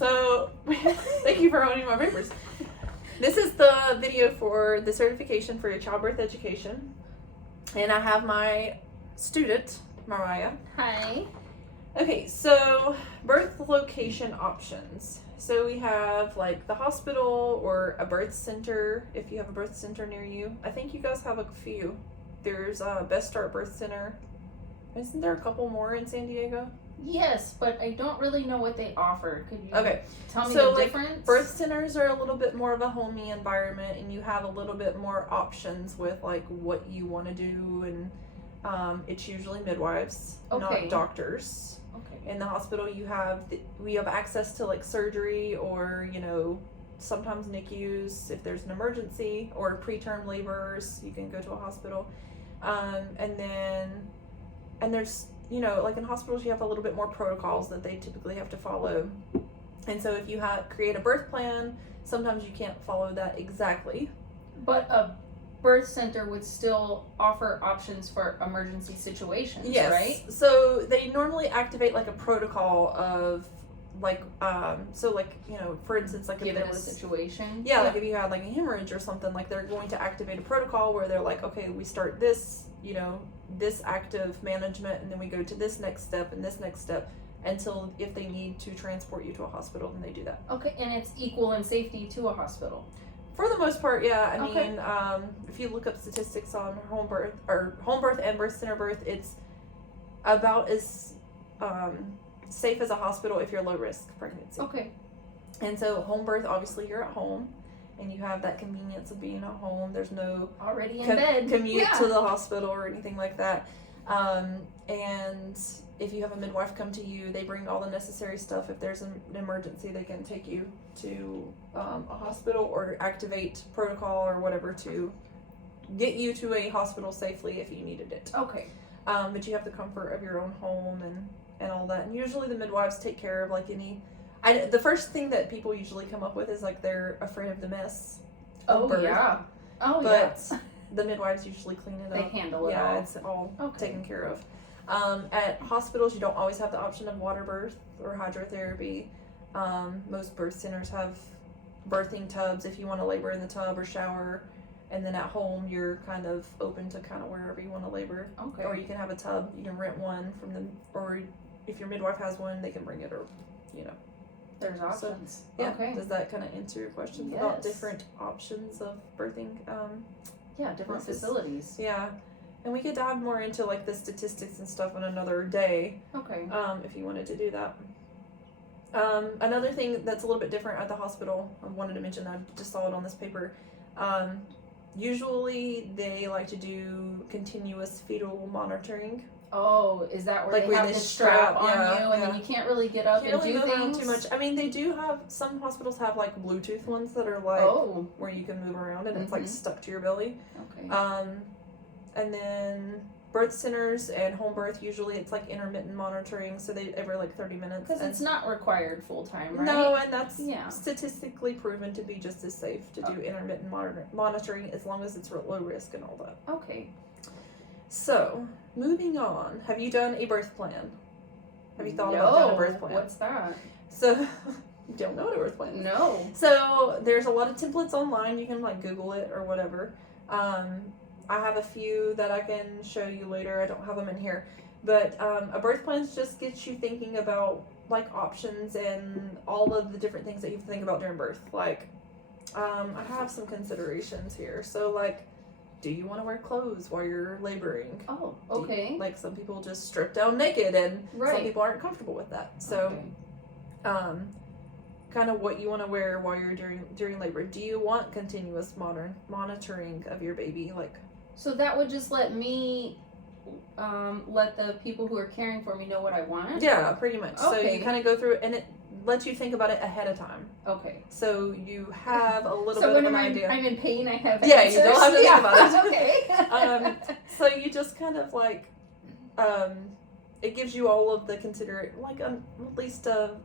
So, thank you for owning my papers. This is the video for the certification for your childbirth education. And I have my student, Mariah. Hi. Okay, so birth location options. So we have like the hospital or a birth center if you have a birth center near you. I think you guys have a few. There's Best Start Birth Center. Isn't there a couple more in San Diego? Yes, but I don't really know what they offer. Could you tell me so the difference? Birth centers are a little bit more of a homey environment, and you have a little bit more options with like what you want to do, and it's usually midwives, not doctors. Okay. In the hospital, we have access to like surgery, or sometimes NICUs if there's an emergency, or preterm labors. You can go to a hospital, and there's like in hospitals, you have a little bit more protocols that they typically have to follow. And so if you create a birth plan, sometimes you can't follow that exactly. But a birth center would still offer options for emergency situations, yes. Right? So they normally activate like a protocol of like, for instance, like Given if there a was situation. Yeah, like if you had like a hemorrhage or something, like they're going to activate a protocol where they're like, okay, we start this, this active management, and then we go to this next step and this next step until if they need to transport you to a hospital, then they do that. Okay, and it's equal in safety to a hospital. For the most part, yeah. I mean, if you look up statistics on home birth and birth center birth, it's about as safe as a hospital if you're low risk pregnancy. Okay. And so home birth, obviously you're at home, and you have that convenience of being at home. There's no already in bed commute to the hospital or anything like that. And if you have a midwife come to you, they bring all the necessary stuff. If there's an emergency, they can take you to a hospital or activate protocol or whatever to get you to a hospital safely if you needed it. Okay. But you have the comfort of your own home and all that. And usually the midwives take care of like the first thing that people usually come up with is like they're afraid of the mess. But the midwives usually clean it up. They handle it all. Yeah, it's all taken care of. At hospitals, you don't always have the option of water birth or hydrotherapy. Most birth centers have birthing tubs if you want to labor in the tub or shower. And then at home, you're kind of open to kind of wherever you want to labor. Okay. Or you can have a tub. You can rent one from them, or if your midwife has one, they can bring it, or There's options. So, yeah. Okay. Does that kind of answer your question about different options of birthing? Different facilities. Yeah. And we could dive more into like the statistics and stuff on another day. Okay. If you wanted to do that. Another thing that's a little bit different at the hospital, I wanted to mention, I just saw it on this paper. Usually they like to do continuous fetal monitoring. Oh, is that where like they have the strap on you and then you can't really get up and do things? Too much. I mean, they do have, some hospitals have like Bluetooth ones that are like where you can move around and it's like stuck to your belly. Okay. And then birth centers and home birth, usually it's like intermittent monitoring, so they every like 30 minutes. Because it's not required full time, right? No, and that's statistically proven to be just as safe to do intermittent monitoring as long as it's low risk and all that. Okay. So, moving on. Have you done a birth plan? Have you thought about doing a birth plan? What's that? So, you don't know what a birth plan is. No. So, there's a lot of templates online. You can like Google it or whatever. I have a few that I can show you later. I don't have them in here. But a birth plan just gets you thinking about like options and all of the different things that you have to think about during birth. Like, I have some considerations here. So, like, do you want to wear clothes while you're laboring? Oh, okay. Like, some people just strip down naked, and some people aren't comfortable with that. So, kind of what you want to wear while you're during labor. Do you want continuous monitoring of your baby? Like, so that would just let me let the people who are caring for me know what I want? Yeah, pretty much. Okay. So you kind of go through it, and it lets you think about it ahead of time. Okay. So you have a little bit of an idea. So when I'm in pain, I have answers. You don't have to think about it. Okay. So you just kind of like, it gives you all of the at least a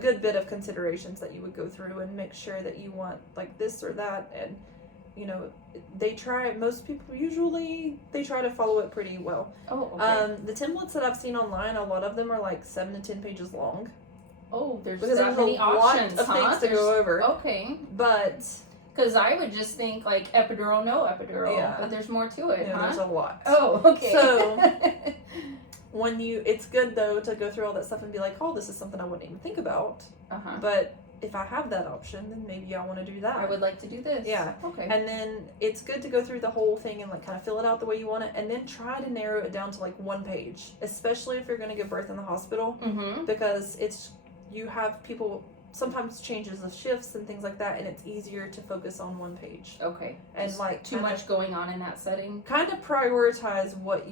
good bit of considerations that you would go through and make sure that you want like this or that, and most people usually try to follow it pretty well. Oh, okay. The templates that I've seen online, a lot of them are like 7 to 10 pages long. Oh, there's because that there's many a lot options, of things to go over. Okay. But because I would just think like epidural, no epidural, but there's more to it, yeah, there's a lot. Oh, okay. So it's good though to go through all that stuff and be like, oh, this is something I wouldn't even think about. But if I have that option, then maybe I want to do that. I would like to do this. Yeah. Okay. And then it's good to go through the whole thing and like kind of fill it out the way you want it, and then try to narrow it down to like one page, especially if you're going to give birth in the hospital, because you have people sometimes changes of shifts and things like that, and it's easier to focus on one page. Okay. And just like too much going on in that setting. Kind of prioritize what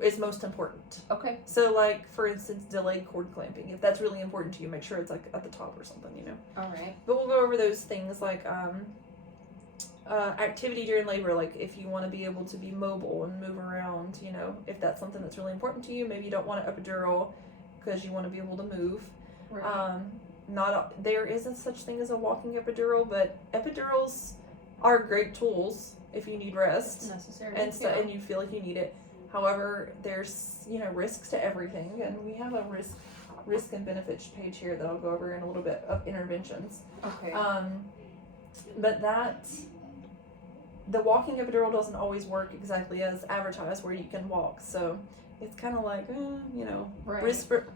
is most important. Okay. So like for instance, delayed cord clamping. If that's really important to you, make sure it's like at the top or something, All right. But we'll go over those things like activity during labor, like if you want to be able to be mobile and move around, if that's something that's really important to you. Maybe you don't want an epidural because you want to be able to move. Right. There isn't such thing as a walking epidural, but epidurals are great tools if you need rest. It's necessary. And you feel like you need it. However, there's risks to everything, and we have a risk and benefits page here that I'll go over in a little bit of interventions. Okay. But the walking epidural doesn't always work exactly as advertised, where you can walk. So it's kind of like right.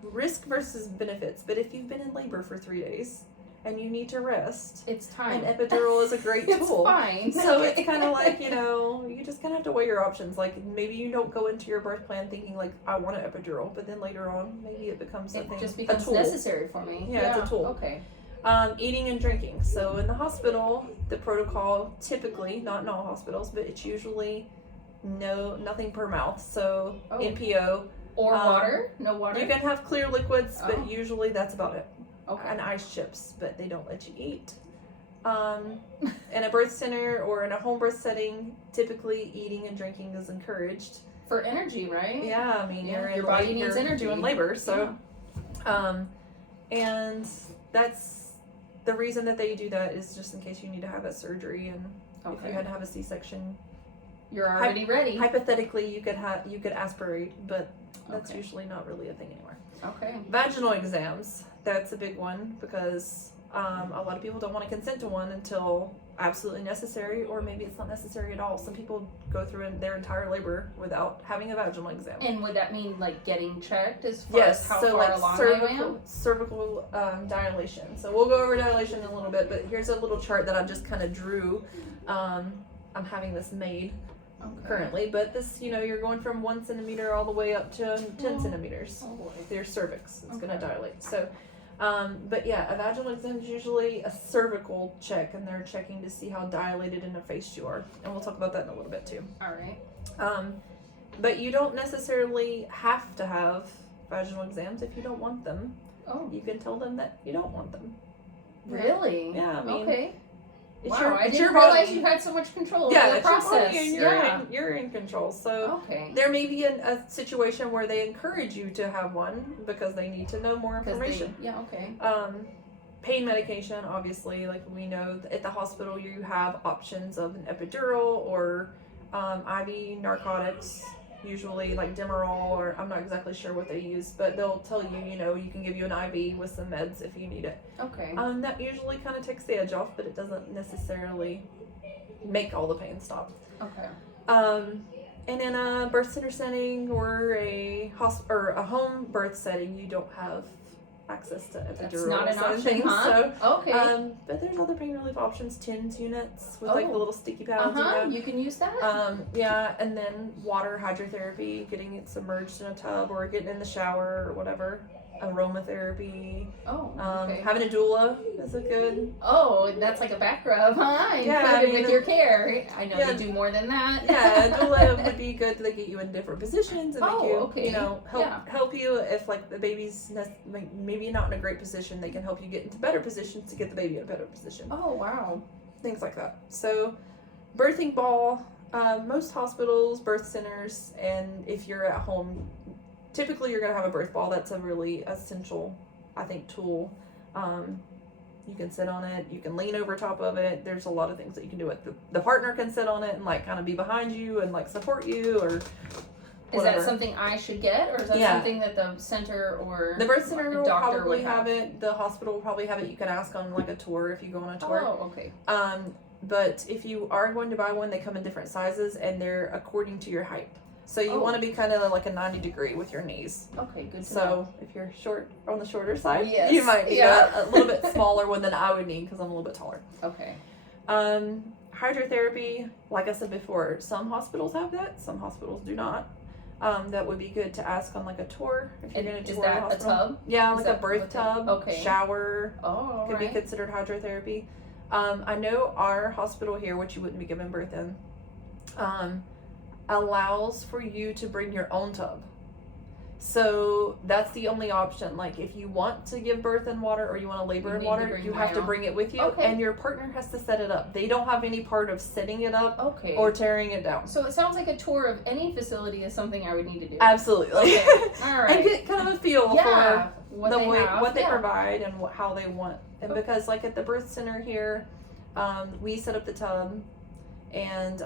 risk versus benefits. But if you've been in labor for 3 days and you need to rest, it's time. An epidural is a great tool. It's fine. So it's kind of like, you just kind of have to weigh your options. Like maybe you don't go into your birth plan thinking like, I want an epidural, but then later on, maybe it becomes something. It just becomes a tool. necessary for me. Yeah, it's a tool. Okay. Eating and drinking. So in the hospital, the protocol typically, not in all hospitals, but it's usually nothing per mouth. So NPO. Or water? No water? You can have clear liquids, but usually that's about it. Okay. And ice chips, but they don't let you eat. In a birth center or in a home birth setting, typically eating and drinking is encouraged. For energy, right? Yeah, I mean, your body needs energy. You're in labor, so. Yeah. And that's the reason that they do that is just in case you need to have a surgery, and if you had to have a C-section, you're already ready. Hypothetically, you could aspirate, but that's usually not really a thing anymore. Okay. Vaginal exams, that's a big one because a lot of people don't want to consent to one until absolutely necessary, or maybe it's not necessary at all. Some people go through their entire labor without having a vaginal exam. And would that mean like getting checked as far as how far along I am? Cervical dilation. So we'll go over dilation in a little bit, but here's a little chart that I just kind of drew. I'm having this made currently, but this, you're going from 1 centimeter all the way up to 10 centimeters. Oh boy. Your cervix, it's going to dilate. So, but yeah, a vaginal exam is usually a cervical check, and they're checking to see how dilated and effaced you are. And we'll talk about that in a little bit too. All right. But you don't necessarily have to have vaginal exams if you don't want them. Oh. You can tell them that you don't want them. Really? Yeah, I mean. Okay. Wow, I didn't realize you had so much control over the process. And you're in control. So there may be a situation where they encourage you to have one because they need to know more information. Pain medication, obviously, like we know at the hospital you have options of an epidural or IV narcotics, usually like Demerol, or I'm not exactly sure what they use, but they'll tell you, you can give you an IV with some meds if you need it. Okay. That usually kind of takes the edge off, but it doesn't necessarily make all the pain stop. Okay. And in a birth center setting or a home birth setting, you don't have access to epidural. That's not an option, huh? So, but there's other pain relief options, TENS units with like the little sticky pads. You can use that? And then water hydrotherapy, getting it submerged in a tub or getting in the shower or whatever. Aromatherapy. Having a doula is a good. Oh, that's like a back rub, huh? With your care. I know they do more than that. Yeah, a doula would be good to get you in different positions and help you if like the baby's maybe not in a great position. They can help you get into better positions to get the baby in a better position. Oh wow, things like that. So, birthing ball. Most hospitals, birth centers, and if you're at home. Typically, you're going to have a birth ball. That's a really essential, I think, tool. You can sit on it. You can lean over top of it. There's a lot of things that you can do with the partner can sit on it and like kind of be behind you and like support you, or whatever. Is that something I should get, or is that something that the center or the birth center will probably have it? The hospital will probably have it. You can ask on like a tour if you go on a tour. Oh, okay. But if you are going to buy one, they come in different sizes and they're according to your height. So you want to be kind of like a 90 degree with your knees. Okay, good to know. So if you're short on the shorter side, yes. you might need a little bit smaller one than I would need because I'm a little bit taller. Okay. Hydrotherapy, like I said before, some hospitals have that, some hospitals do not. That would be good to ask on like a tour. If you're going to tour a hospital. tub? Yeah, like a birth tub, okay. shower. Oh, could be considered hydrotherapy. I know our hospital here, which you wouldn't be giving birth in, allows for you to bring your own tub. So that's the only option. Like if you want to give birth in water or you want to labor in water, you have to bring it with you, and your partner has to set it up. They don't have any part of setting it up or tearing it down. So it sounds like a tour of any facility is something I would need to do. Absolutely. Okay. All right. And get kind of a feel for what they have. provide and how they want. And because like at the birth center here, we set up the tub and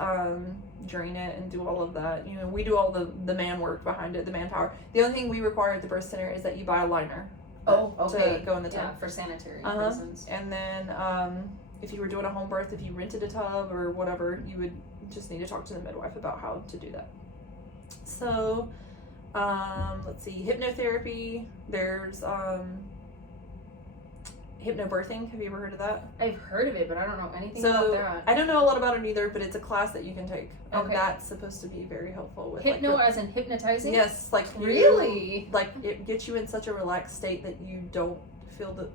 drain it and do all of that. You know, we do all the man work behind it, the manpower. The only thing we require at the birth center is that you buy a liner. To go in the tub. Yeah, for sanitary reasons. And then if you were doing a home birth, if you rented a tub or whatever, you would just need to talk to the midwife about how to do that. So let's see, hypnotherapy. There's hypnobirthing. Have you ever heard of that? I've heard of it, but I don't know anything about that. I don't know a lot about it either, but it's a class that you can take. And that's supposed to be very helpful with as in hypnotizing? Yes, like really? Like it gets you in such a relaxed state that you don't feel the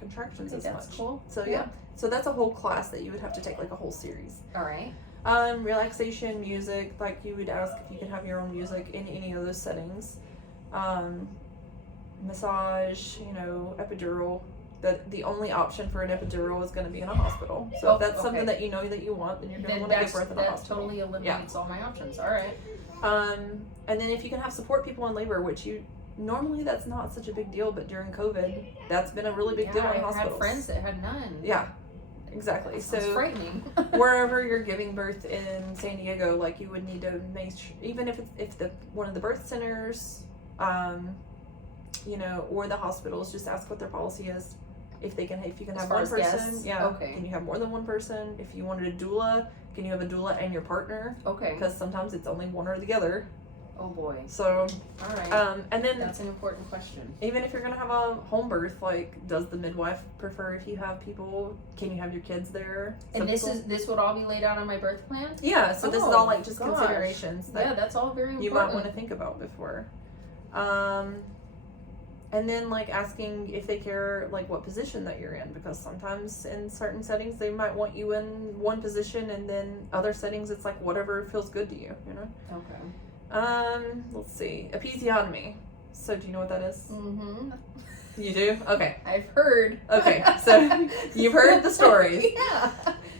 contractions as that's much. Cool. So yeah. So that's a whole class that you would have to take, like a whole series. All right. Relaxation, music, like you would ask if you can have your own music in any of those settings. Massage, epidural. That the only option for an epidural is going to be in a hospital. So if that's something that you know that you want, then you're going to want to give birth in a hospital. That totally eliminates all my options. All right. And then if you can have support people in labor, which normally that's not such a big deal, but during COVID, that's been a really big deal in hospitals. I have friends that had none. Yeah, exactly. So it's frightening. Wherever you're giving birth in San Diego, like you would need to make sure, even if one of the birth centers, or the hospitals, just ask what their policy is. If you can have one person, guests? Can you have more than one person? If you wanted a doula, can you have a doula and your partner? Okay. Because sometimes it's only one or the other. Oh boy. So, all right. And then that's an important question. Even if you're gonna have a home birth, like, does the midwife prefer if you have people? Can you have your kids there? And this would all be laid out on my birth plan. Yeah. So this is all like just considerations that that's all very important. You might want to think about before. And then, like, asking if they care, like, what position that you're in. Because sometimes in certain settings, they might want you in one position. And then other settings, it's like whatever feels good to you, Okay. Let's see. Episiotomy. So, do you know what that is? Mm-hmm. You do? Okay. I've heard. Okay. So, you've heard the stories. Yeah.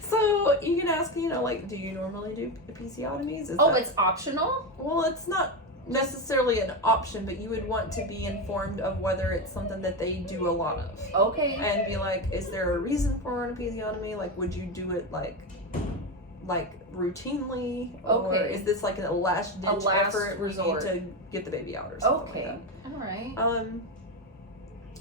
So, you can ask, like, do you normally do episiotomies? It's optional? Well, it's not necessarily an option, but you would want to be informed of whether it's something that they do a lot of. Okay. And be like, is there a reason for an episiotomy? Like, would you do it like routinely? Or is this like a last ditch effort resort to get the baby out or something like that? All right.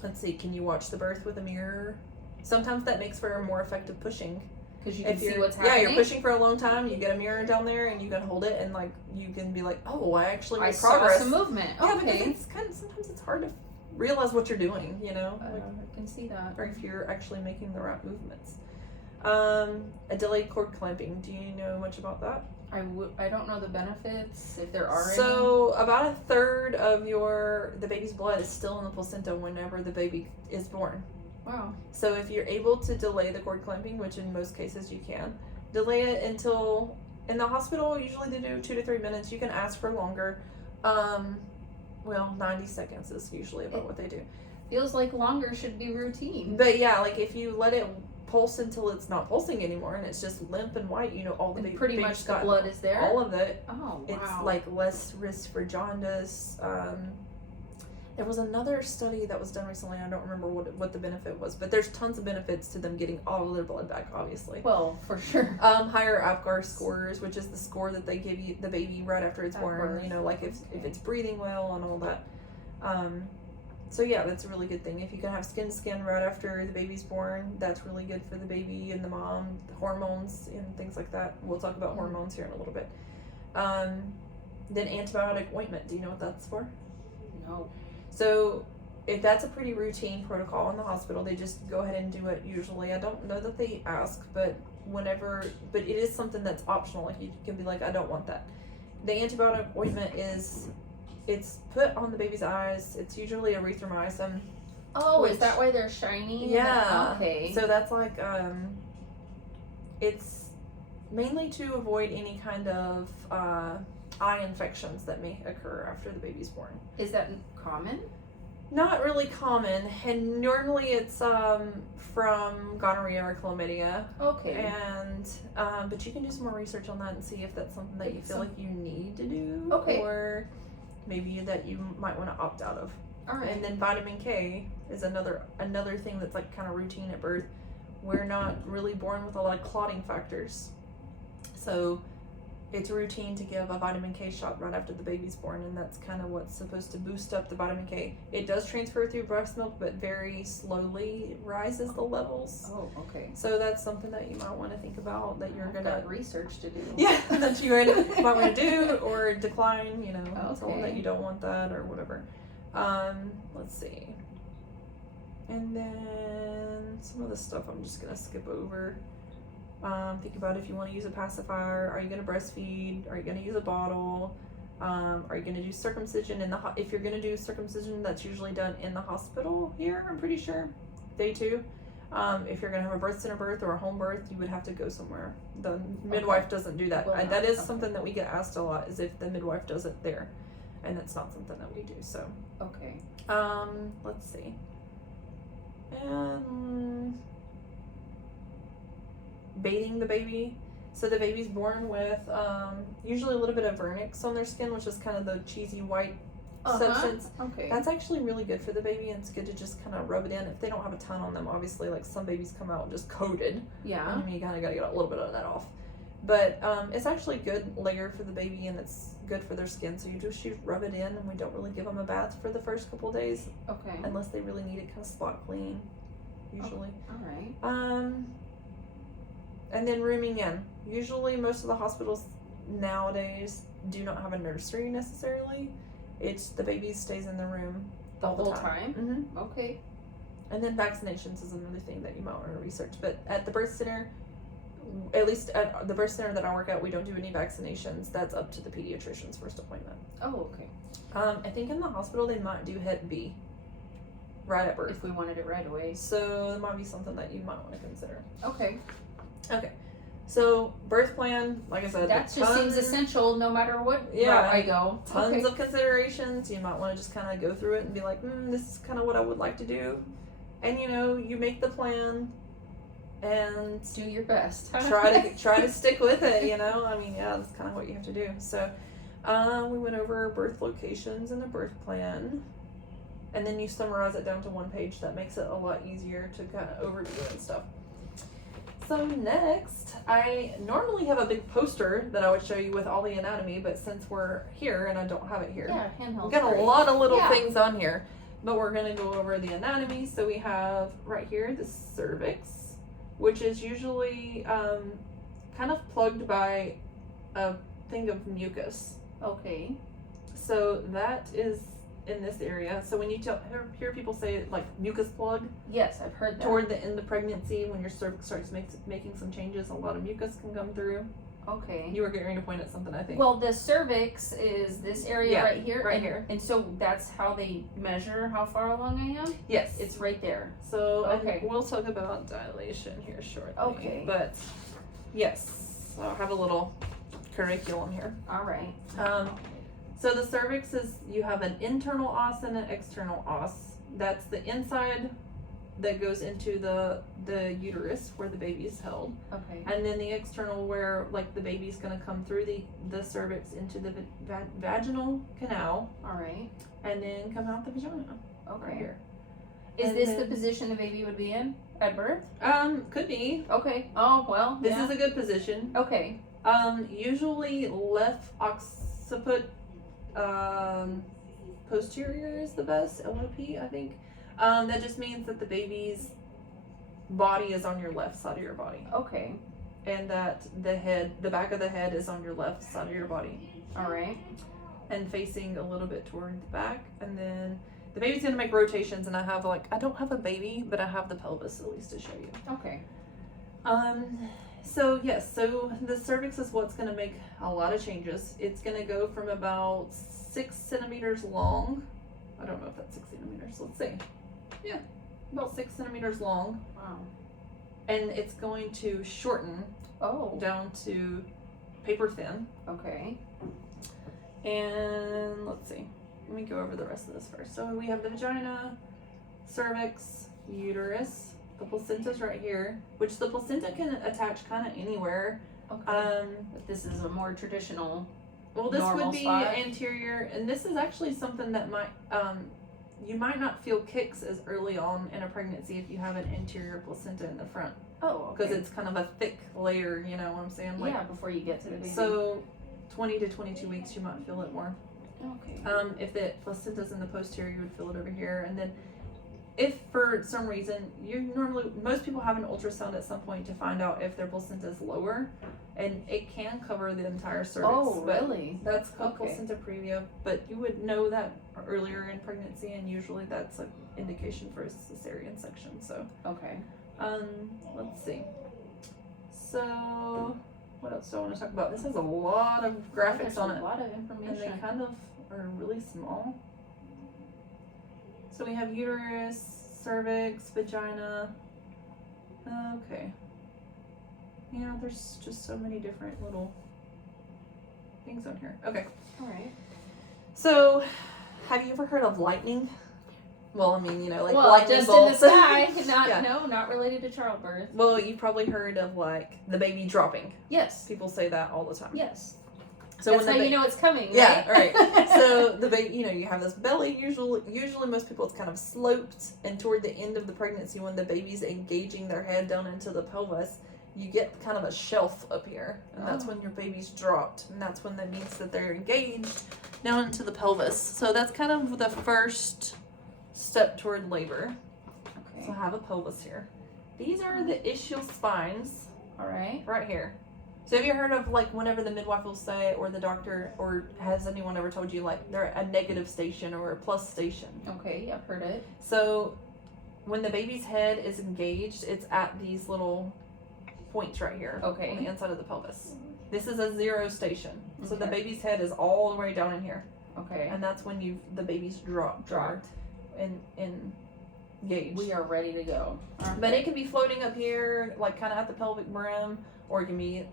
Let's see, can you watch the birth with a mirror? Sometimes that makes for a more effective pushing. Because you can see what's happening. Yeah, you're pushing for a long time. You get a mirror down there, and you can hold it, and like you can be like, "Oh, I actually made progress." I saw some movement. Yeah, because sometimes it's hard to realize what you're doing. I can see that. Or if you're actually making the right movements. A delayed cord clamping. Do you know much about that? I don't know the benefits, if there are any. So about a third of the baby's blood is still in the placenta whenever the baby is born. Wow. So if you're able to delay the cord clamping, which in most cases you can, delay it until, in the hospital, usually they do 2 to 3 minutes. You can ask for longer. 90 seconds is usually about what they do. Feels like longer should be routine. But yeah, like if you let it pulse until it's not pulsing anymore and it's just limp and white, all the pretty much the blood is there. All of it. Oh, wow. It's like less risk for jaundice. There was another study that was done recently. I don't remember what the benefit was, but there's tons of benefits to them getting all of their blood back, obviously. Well, for sure. Higher APGAR scores, which is the score that they give you the baby right after it's born. You know, like if it's breathing well and all that. So yeah, that's a really good thing. If you can have skin to skin right after the baby's born, that's really good for the baby and the mom. The hormones and things like that. We'll talk about hormones here in a little bit. Then antibiotic ointment. Do you know what that's for? No. So if that's a pretty routine protocol in the hospital, they just go ahead and do it usually. I don't know that they ask, but it is something that's optional. Like you can be like, I don't want that. The antibiotic ointment it's put on the baby's eyes. It's usually erythromycin. Oh, is that why they're shiny? Yeah. Okay. So that's like, it's mainly to avoid any kind of eye infections that may occur after the baby's born. Is that common? Not really common, and normally it's from gonorrhea or chlamydia. Okay. And but you can do some more research on that and see if that's something that you feel like you need to do. Okay. Or maybe that you might want to opt out of. All right. And then vitamin K is another thing that's like kind of routine at birth. We're not really born with a lot of clotting factors, so it's routine to give a vitamin K shot right after the baby's born, and that's kind of what's supposed to boost up the vitamin K. It does transfer through breast milk, but very slowly rises the levels. Oh, okay. So that's something that you might want to think about, that you're I've got research to do. Yeah, that you might want to do or decline, you know, tell them that you don't want that or whatever. Let's see. And then some of the stuff I'm just going to skip over. Think about if you want to use a pacifier. Are you going to breastfeed? Are you going to use a bottle? Are you going to do circumcision in the if you're going to do circumcision, that's usually done in the hospital here, I'm pretty sure. Day 2. If you're going to have a birth center birth or a home birth, you would have to go somewhere. The midwife doesn't do that. Well, that is something that we get asked a lot, is if the midwife does it there. And that's not something that we do, so. Okay. Let's see. Bathing the baby. So the baby's born with usually a little bit of vernix on their skin, which is kind of the cheesy white substance. Okay. That's actually really good for the baby, and it's good to just kind of rub it in. If they don't have a ton on them, obviously, like some babies come out just coated. Yeah. I mean, you kind of got to get a little bit of that off. But it's actually a good layer for the baby, and it's good for their skin. So you rub it in, and we don't really give them a bath for the first couple of days. Okay. Unless they really need it kind of spot clean, usually. All right. And then rooming in. Usually most of the hospitals nowadays do not have a nursery necessarily. It's the baby stays in the room the whole time. Mm-hmm. Okay. And then vaccinations is another thing that you might want to research. But at the birth center, at least at the birth center that I work at, we don't do any vaccinations. That's up to the pediatrician's first appointment. Oh, okay. I think in the hospital they might do Hep B right at birth. If we wanted it right away. So it might be something that you might want to consider. Okay. Okay. So birth plan, like I said, that just seems essential no matter what route I go. Tons of considerations. You might want to just kind of go through it and be like, this is kind of what I would like to do. And you make the plan and do your best. try to stick with it, I mean, that's kind of what you have to do. So we went over birth locations and the birth plan, and then you summarize it down to one page. That makes it a lot easier to kind of overview and stuff. So next, I normally have a big poster that I would show you with all the anatomy, but since we're here and I don't have it here, handheld. We've got a lot of little things on here, but we're going to go over the anatomy. So we have right here the cervix, which is usually kind of plugged by a thing of mucus. Okay. So that is in this area. So when you hear people say like mucus plug, yes, I've heard that. Toward the end of pregnancy, when your cervix starts making some changes, a lot of mucus can come through. Okay. You were getting ready to point at something, I think. Well, the cervix is this area right here. Right here. And so that's how they measure how far along I am? Yes. It's right there. So we'll talk about dilation here shortly. Okay. But yes, I'll have a little curriculum here. All right. So the cervix is, you have an internal os and an external os. That's the inside that goes into the uterus where the baby is held. Okay. And then the external where like the baby's going to come through the cervix into the vaginal canal. All right. And then come out the vagina. Okay. Right here. Is this the position the baby would be in at birth? Could be. Okay. Oh, well. This is a good position. Okay. Usually left occiput posterior is the best, LOP, I think. That just means that the baby's body is on your left side of your body. Okay. And that the back of the head is on your left side of your body. All right. And facing a little bit toward the back. And then the baby's gonna make rotations, and I don't have a baby, but I have the pelvis at least to show you. Okay. So yes, so the cervix is what's gonna make a lot of changes. It's gonna go from about 6 centimeters long. I don't know if that's 6 centimeters. Let's see. Yeah, about 6 centimeters long. Wow. And it's going to shorten down to paper thin. Okay. And let's see. Let me go over the rest of this first. So we have the vagina, cervix, uterus. The placenta's right here, which the placenta can attach kind of anywhere. Okay. But this is a more traditional. Well, this would be spot. anterior, and this is actually something that might you might not feel kicks as early on in a pregnancy if you have an anterior placenta in the front. Oh, okay. Because it's kind of a thick layer, you know what I'm saying? Like, yeah, before you get to the baby. So 20 to 22 weeks, you might feel it more. Okay. If the placenta's in the posterior, you would feel it over here. And then if for some reason, most people have an ultrasound at some point to find out if their placenta is lower, and it can cover the entire cervix. Oh, really? That's called placenta previa, but you would know that earlier in pregnancy, and usually that's an indication for a cesarean section. So, okay. Let's see. So, what else do I want to talk about? This has a lot of graphics on it. A lot of information. And they kind of are really small. So we have uterus, cervix, vagina. Okay. Yeah, there's just so many different little things on here. Okay. All right. So, have you ever heard of lightning? Well, I mean, like lightning just bolts. in the sky. Not related to childbirth. Well, you've probably heard of like the baby dropping. Yes. People say that all the time. Yes. So that's how you know it's coming, right? Yeah, right. So the baby, you have this belly. Usually most people it's kind of sloped, and toward the end of the pregnancy, when the baby's engaging their head down into the pelvis, you get kind of a shelf up here, and that's when your baby's dropped, and that's when that means that they're engaged down into the pelvis. So that's kind of the first step toward labor. Okay. So I have a pelvis here. These are the ischial spines. All right. Right here. So have you heard of like whenever the midwife will say, or the doctor, or has anyone ever told you like they're a negative station or a plus station? Okay, I've heard it. So when the baby's head is engaged, it's at these little points right here. Okay. On the inside of the pelvis. This is a 0 station. So the Okay. baby's head is all the way down in here. Okay. And that's when the baby's dropped and engaged. We are ready to go. Okay. But it can be floating up here, like kind of at the pelvic brim, or it can be,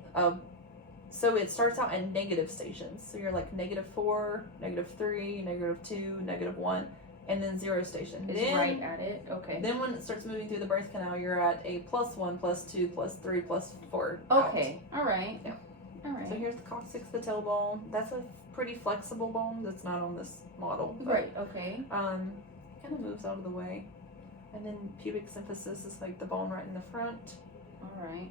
so it starts out in negative stations. So you're like -4, -3, -2, -1, and then 0 station. It's then, right at it. Okay. Then when it starts moving through the birth canal, you're at a +1, +2, +3, +4. Okay. All right. Yeah. All right. So here's the coccyx, the tailbone. That's a pretty flexible bone. That's not on this model. But, Right. Okay. kind of moves out of the way. And then pubic symphysis is like the bone right in the front. All right.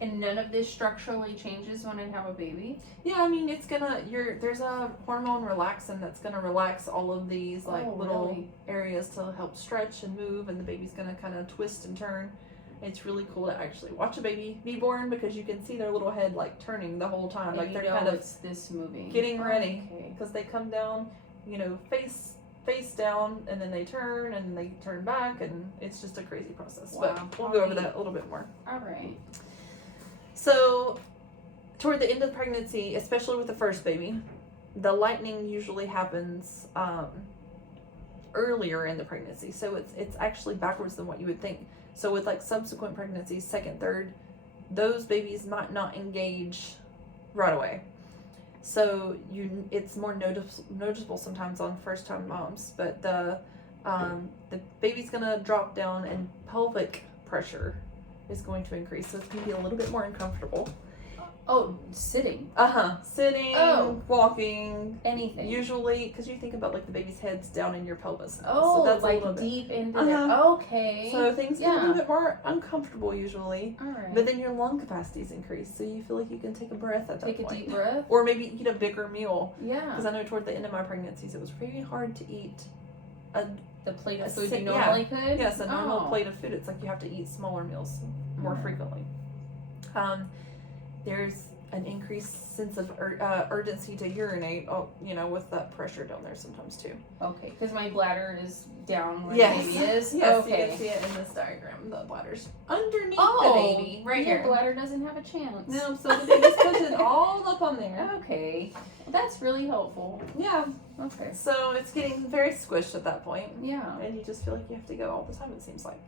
And none of this structurally changes when I have a baby? Yeah, I mean, it's gonna, there's a hormone relaxin that's gonna relax all of these little areas to help stretch and move, and the baby's gonna kind of twist and turn. It's really cool to actually watch a baby be born because you can see their little head like turning the whole time. And like they're kind of it's this moving. getting ready Okay. because they come down, face down, and then they turn and they turn back, and it's just a crazy process. Wow. But we'll go over that a little bit more. All right. So, toward the end of pregnancy, especially with the first baby, the lightening usually happens earlier in the pregnancy. So it's actually backwards than what you would think. So with like subsequent pregnancies, second, third, those babies might not engage right away. So it's more noticeable sometimes on first-time moms, but the the baby's going to drop down and pelvic pressure is going to increase. So it's going to be a little bit more uncomfortable. Oh, sitting. Sitting, walking. Anything. Usually, because you think about like the baby's head's down in your pelvis. Oh, so that's like a little deep bit. into there. Okay. So things get a little bit more uncomfortable usually. All right. But then your lung capacity's increased, so you feel like you can take a breath at that point. Take a deep breath. Or maybe eat a bigger meal. Yeah. Because I know toward the end of my pregnancies, it was very hard to eat the plate of food you normally could? Yes, a normal plate of food. It's like you have to eat smaller meals more frequently. There's an increased sense of urgency to urinate, with that pressure down there sometimes too. Okay, because my bladder is down where the baby is? Yes, okay. You can see it in this diagram. The bladder's underneath the baby, right here. Your bladder doesn't have a chance. No, so the baby's pushing all up on there. Okay, that's really helpful. Yeah. Okay. So it's getting very squished at that point. Yeah. And you just feel like you have to go all the time, it seems like.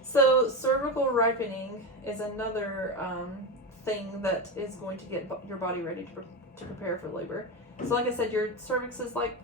So cervical ripening is another thing that is going to get your body ready to prepare for labor. So like I said, your cervix is like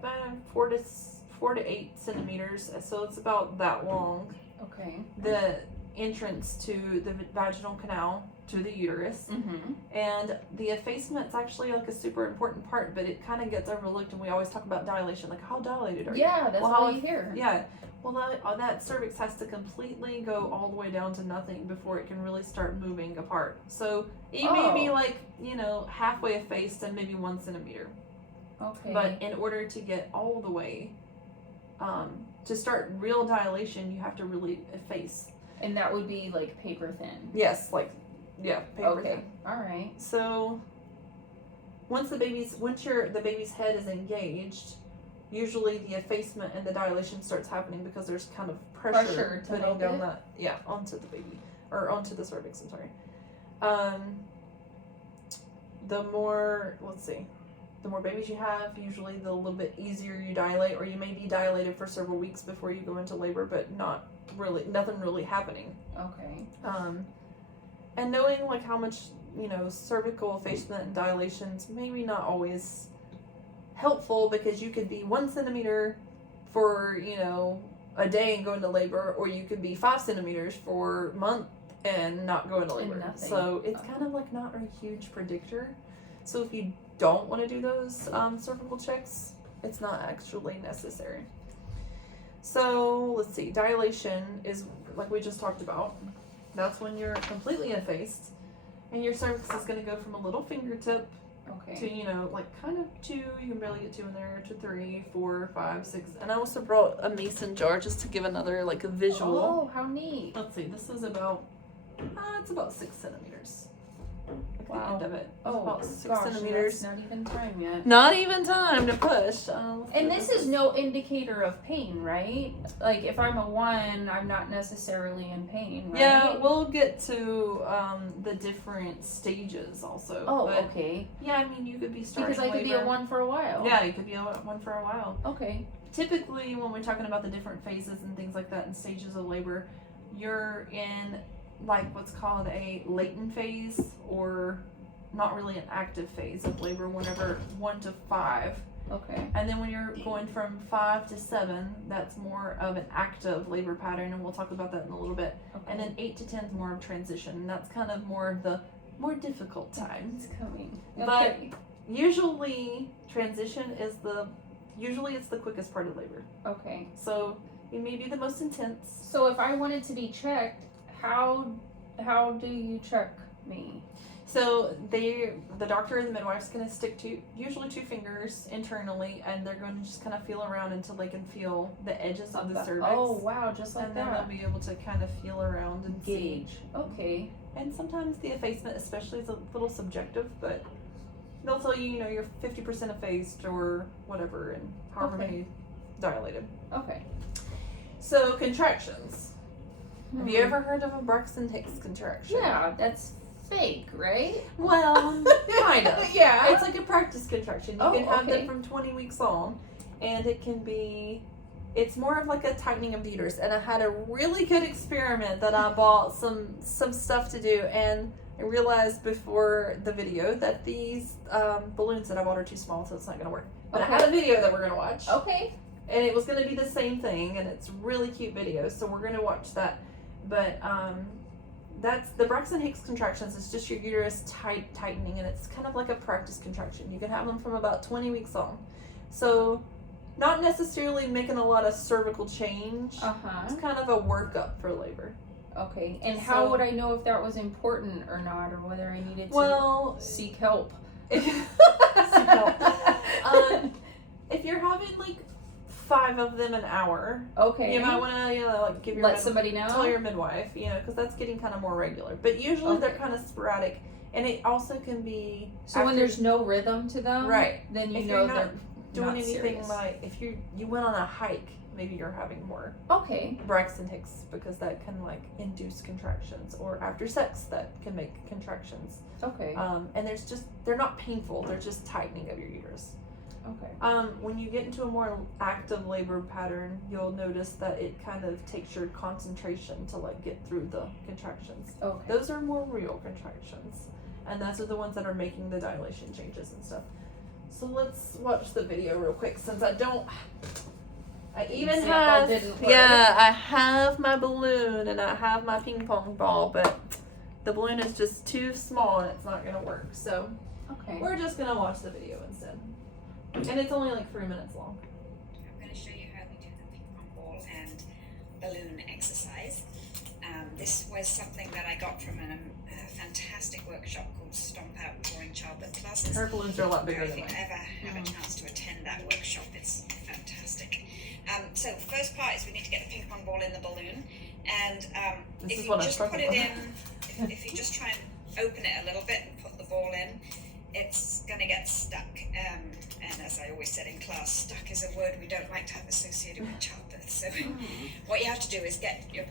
4 to 8 centimeters, so it's about that long. Okay. The entrance to the vaginal canal to the uterus. Mm-hmm. And the effacement's actually like a super important part, but it kind of gets overlooked, and we always talk about dilation, like how dilated are you? Yeah, that's all you hear. Yeah. Well, that cervix has to completely go all the way down to nothing before it can really start moving apart. So it may be like, halfway effaced and maybe 1 centimeter. Okay. But in order to get all the way, to start real dilation, you have to really efface. And that would be like paper thin. Yes, paper thin. All right. So once the baby's head is engaged, usually the effacement and the dilation starts happening because there's kind of pressure putting down onto the baby, or onto the cervix, I'm sorry. The more babies you have, usually the little bit easier you dilate, or you may be dilated for several weeks before you go into labor, but nothing really happening. Okay. And knowing like how much, cervical effacement and dilation's maybe not always helpful, because you could be 1 centimeter for a day and go into labor, or you could be 5 centimeters for a month and not go into labor. So it's kind of like not a huge predictor. So if you don't want to do those cervical checks, it's not actually necessary. So let's see, dilation is like we just talked about. That's when you're completely effaced, and your cervix is going to go from a little fingertip to, kind of 2, you can barely get 2 in there, to 3, 4, 5, 6. And I also brought a mason jar just to give another, like, a visual. Oh, how neat. Let's see, this is about, it's about 6 centimeters. Like the end of it. About 6 centimeters. Not even time yet. Not even time to push. And this is no indicator of pain, right? Like, if I'm a 1, I'm not necessarily in pain, right? Yeah, we'll get to the different stages also. Oh, okay. Yeah, I mean, you could be starting because I could be a 1 for a while. Yeah, you could be a 1 for a while. Okay. Typically, when we're talking about the different phases and things like that and stages of labor, you're in like what's called a latent phase, or not really an active phase of labor, whenever 1 to 5. Okay. And then when you're going from 5 to 7, that's more of an active labor pattern, and we'll talk about that in a little bit. Okay. And then 8 to 10 is more of transition, and that's kind of more of the more difficult time. It's coming. Okay. But usually transition is it's the quickest part of labor. Okay. So it may be the most intense. So if I wanted to be checked, how do you check me? So the doctor or the midwife's going to stick usually 2 fingers internally, and they're going to just kind of feel around until they can feel the edges of the cervix. Oh, wow, just like that. And then they'll be able to kind of feel around and gauge. See. Okay. And sometimes the effacement especially is a little subjective, but they'll tell you, you're 50% effaced or whatever, and however many dilated. Okay. So contractions. Have you ever heard of a Braxton Hicks contraction? Yeah, that's fake, right? Well, kind of. Yeah. It's like a practice contraction. You can have them from 20 weeks long, and it's more of like a tightening of the uterus. And I had a really good experiment that I bought some stuff to do, and I realized before the video that these balloons that I bought are too small, so it's not going to work. But I had a video that we're going to watch. Okay. and it was going to be the same thing, and it's really cute video, so we're going to watch that. But that's the Braxton Hicks contractions. It's just your uterus tightening, and it's kind of like a practice contraction. You can have them from about 20 weeks on. So not necessarily making a lot of cervical change. It's kind of a workup for labor. Okay, and how would I know if that was important or not, or whether I needed to seek help? If you're having like 5 of them an hour, you might want to like give your somebody know. Tell your midwife, because that's getting kind of more regular. But usually they're kind of sporadic, and it also can be. So when there's no rhythm to them, right? Then you know they're doing not anything serious. like if you went on a hike. Maybe you're having more Braxton Hicks because that can like induce contractions, or after sex that can make contractions. And they're not painful, they're just tightening of your uterus. When you get into a more active labor pattern, you'll notice that it kind of takes your concentration to like get through the contractions. Those are more real contractions, and those are the ones that are making the dilation changes and stuff. So let's watch the video real quick, since I have my balloon and I have my ping pong ball, but the balloon is just too small and it's not going to work. So we're just going to watch the video instead. And it's only like 3 minutes long. I'm going to show you how we do the ping pong ball and balloon exercise. This was something that I got from a fantastic workshop called Stomp Out Boring Childbirth Classes. Her balloons are a lot bigger than mine. If you ever have a chance to attend that workshop, it's fantastic. So the first part is we need to get the ping pong ball in the balloon, and if you just put it in, if you just try and open it a little bit and put the ball in, it's going to get stuck. And as I always said in class, stuck is a word we don't like to have associated with childbirth. So what you have to do is get your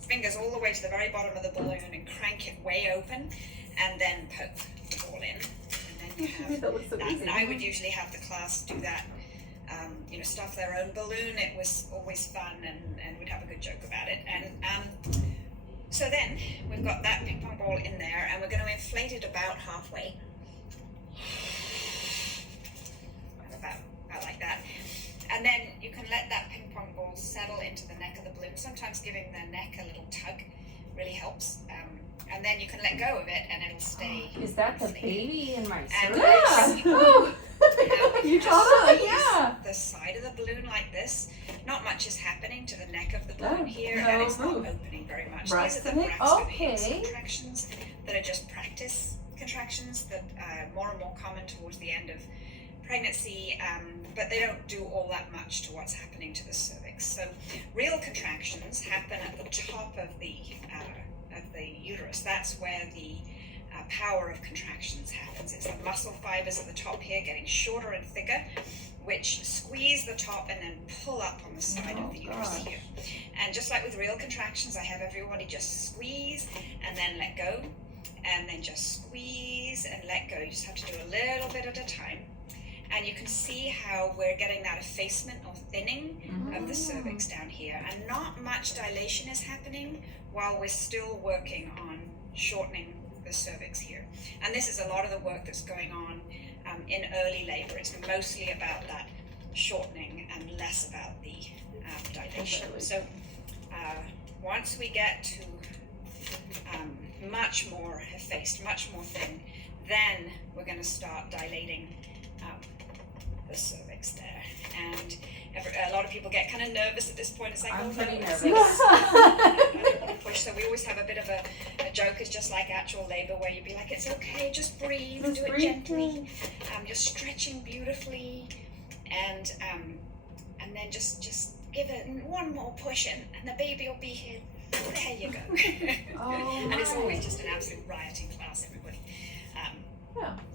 fingers all the way to the very bottom of the balloon and crank it way open, and then poke the ball in. And then you have that. And I would usually have the class do that. Stuff their own balloon. It was always fun, and we'd have a good joke about it. And so then we've got that ping pong ball in there, and we're going to inflate it about halfway, about like that. And then you can let that ping pong ball settle into the neck of the balloon. Sometimes giving the neck a little tug really helps. And then you can let go of it, and it'll stay. Is that the baby in my cervix? You taught us? Yeah. The side of the balloon like this. Not much is happening to the neck of the balloon here, and it's not opening very much. These are the Braxton Hicks contractions that are just practice contractions that are more and more common towards the end of pregnancy, but they don't do all that much to what's happening to the cervix. So real contractions happen at the top of the uterus. That's where the power of contractions happens. It's the muscle fibers at the top here getting shorter and thicker, which squeeze the top and then pull up on the side of the uterus here. And just like with real contractions, I have everybody just squeeze and then let go, and then just squeeze and let go. You just have to do a little bit at a time. And you can see how we're getting that effacement or thinning of the cervix down here. And not much dilation is happening while we're still working on shortening the cervix here. And this is a lot of the work that's going on in early labor. It's mostly about that shortening and less about the dilation. So once we get to much more effaced, much more thin, then we're going to start dilating the cervix there. And a lot of people get kind of nervous at this point. It's like, I'm pretty nervous. I don't want to push. So we always have a bit of a joke. It's just like actual labor, where you'd be like, it's okay, just breathe, do it gently. You're stretching beautifully, and then just give it one more push, and the baby will be here. There you go. And it's always just an absolute rioting class, everybody.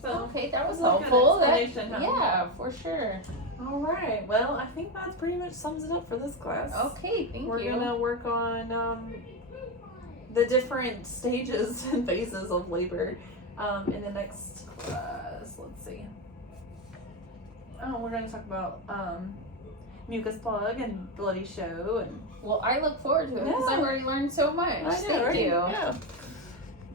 So that was helpful. Yeah, for sure. All right. Well, I think that pretty much sums it up for this class. Okay, thank you. We're gonna work on the different stages and phases of labor in the next class. Let's see. Oh, we're gonna talk about mucus plug and bloody show, and well, I look forward to it because I've already learned so much. I know, Thank you. Yeah.